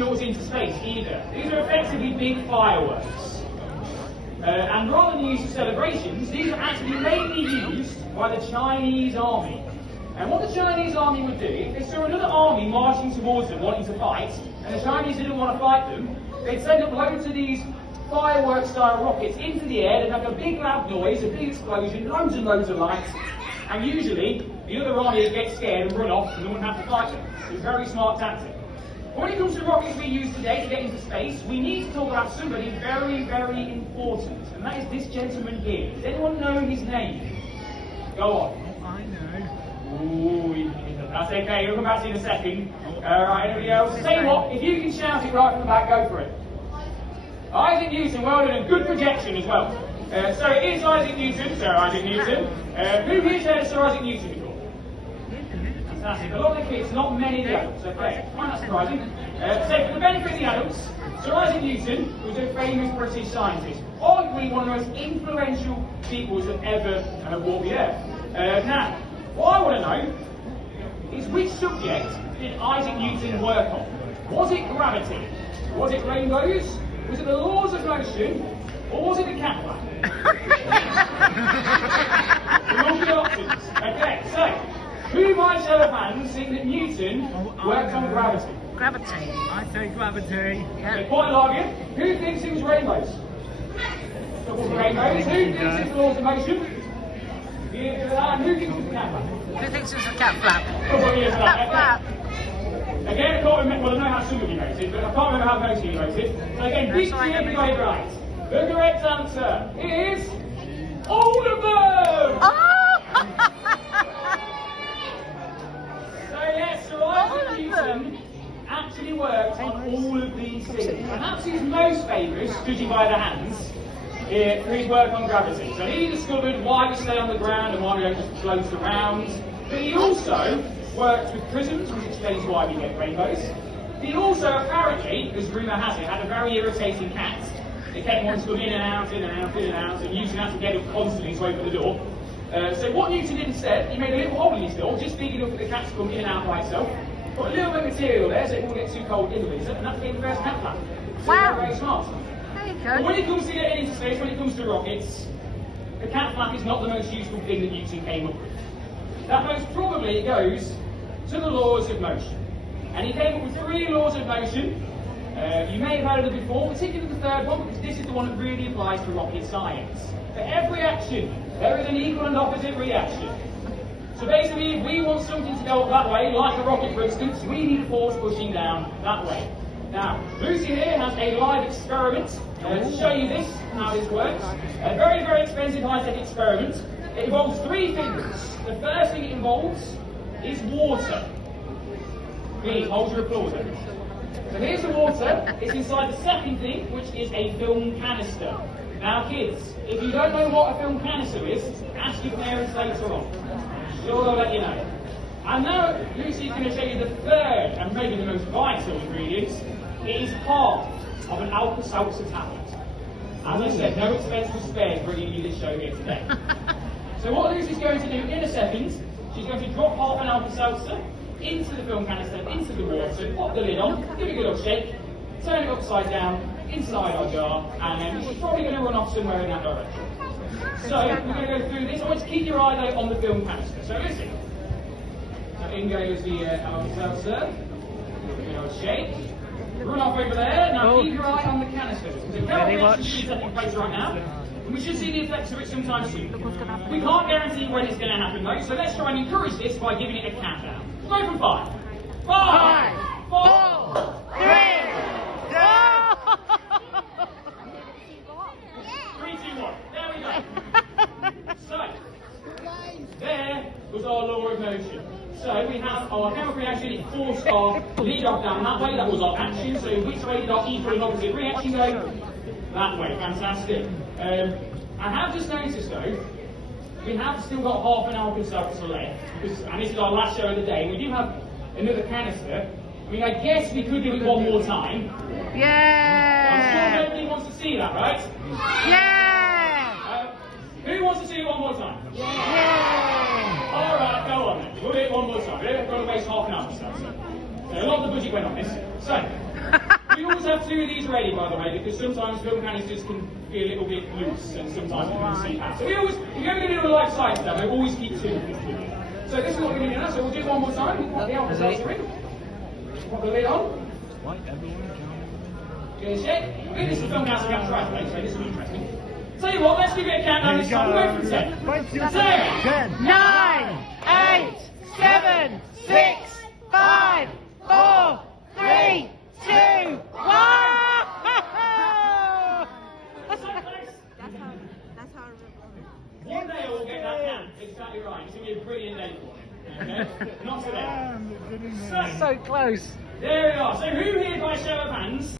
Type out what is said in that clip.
astronauts into space either. These are effectively big fireworks. And rather than used for celebrations, these are actually mainly used by the Chinese army. And what the Chinese army would do, if they saw another army marching towards them wanting to fight, and the Chinese didn't want to fight them, they'd send up loads of these firework-style rockets into the air. They'd have a big loud noise, a big explosion, loads and loads of lights, and usually the other army would get scared and run off and they wouldn't have to fight them. It's a very smart tactic. But when it comes to rockets we use today to get into space, we need to talk about somebody very, very important, and that is this gentleman here. Does anyone know his name? Go on. I know. Ooh, that's okay, we'll come back to you in a second. Alright, anybody else? Tell you what, if you can shout it right from the back, go for it. Isaac Newton, well done, and good projection as well. So it is Isaac Newton, Sir Isaac Newton. Who here's heard of Sir Isaac Newton before? Fantastic. A lot of the kids, not many of the adults, okay. Quite not surprising. So for the benefit of the adults, Sir Isaac Newton was a famous British scientist, arguably one of the most influential people that ever walked the earth. Now, what I want to know is which subject did Isaac Newton work on? Was it gravity? Was it rainbows? Was it the laws of motion? Or was it the cat flap? All the options. Okay, so who by show of hands think that Newton worked on gravity? Gravity. I say gravity. Yeah. Okay, quite a lot of you. Who thinks it was rainbows? Rainbows. Who thinks it's the laws of motion? And who thinks it's the cat flap? Who thinks it's a cat flap? Cat flap. Again, I can't remember, well I know how some of you voted, but I can't remember how most of you voted. So again, big team, everybody right. The correct answer is all of them! Oh! So yes, Sir Isaac Newton actually worked on all of these things. And that's his most famous, judging by the hands, for his work on gravity. So he discovered why we stay on the ground and why we don't just float around. But he also worked with prisms, which explains why we get rainbows. He also apparently, as rumour has it, had a very irritating cat. It kept wanting to come in and out, in and out, in and out, and Newton had to get up constantly to open the door. So what Newton did instead, he made a little hole in his door, just big enough for the cat to come in and out by itself. Put a little bit of material there so it won't get too cold in the winter, and that became the first cat flap. So wow. Very, very smart. There you But go. when it comes to getting into space, when it comes to rockets, the cat flap is not the most useful thing that Newton came up with. That most probably goes to the laws of motion. And he came up with 3 laws of motion. You may have heard of them before, particularly the third one, because this is the one that really applies to rocket science. For every action, there is an equal and opposite reaction. So basically, if we want something to go up that way, like a rocket for instance, we need a force pushing down that way. Now, Lucy here has a live experiment to show you this, how this works. A very, very expensive high-tech experiment. It involves 3 things. The first thing it involves is water. Please, hold your applause over. So here's the water. It's inside the second thing, which is a film canister. Now kids, if you don't know what a film canister is, ask your parents later on. Sure, they'll let you know. And now Lucy's going to show you the third, and maybe the most vital ingredient. It is part of an Alka-Seltzer tablet. As I said, no expense was spared bringing you this show here today. So what Lucy's going to do in a second, she's going to drop half an Alka-Seltzer into the film canister, into the water, pop the lid on, give it a good old shake, turn it upside down, inside our jar, and then she's probably going to run off somewhere in that direction. So we're going to go through this. I want you to keep your eye though on the film canister. So listen. So in goes the Alka-Seltzer, give it a good old shake, run off over there. Now keep your eye on the canister. So calibration should be taking place right now. And we should see the effects of it sometime soon. We can't guarantee when it's going to happen though, so let's try and encourage this by giving it a countdown. Go from 5. 5, 4, 3, 2, 1. There we go. So, there was our law of motion. So we have our chemical reaction, it forced our lead off down that way, that was our action. So which way did our equal and opposite reaction go? That way, fantastic. I have just noticed though, we have still got half an Alka-Seltzer left, and this is our last show of the day. We do have another canister. I mean, I guess we could do it one more time. Yeah! I'm sure nobody wants to see that, right? Yeah! Who wants to see it one more time? Yeah! Alright, go on then. We'll do it one more time. We're going to waste half an Alka-Seltzer. So a lot of the budget went on this. So, two of these ready, by the way, because sometimes film canisters can be a little bit loose and sometimes we can slip out. So we always, if you're going to do a life size demo, always keep two of these. So this is what we're going to do now. So we'll do it one more time. We'll pop the alcohol seltzer in. Pop the lid on. Good shake. This is the film canister we have to try today, so this will be interesting. Tell you what, let's give it a countdown this time. We'll go from 10. 10. 9, 8, 7, 6, 5, 4, 3, 2, 1. That's how One day we'll get that can. Exactly right. It's going to be a brilliant day for it. Okay? Not today. So close. There we are. So who here, by show of hands,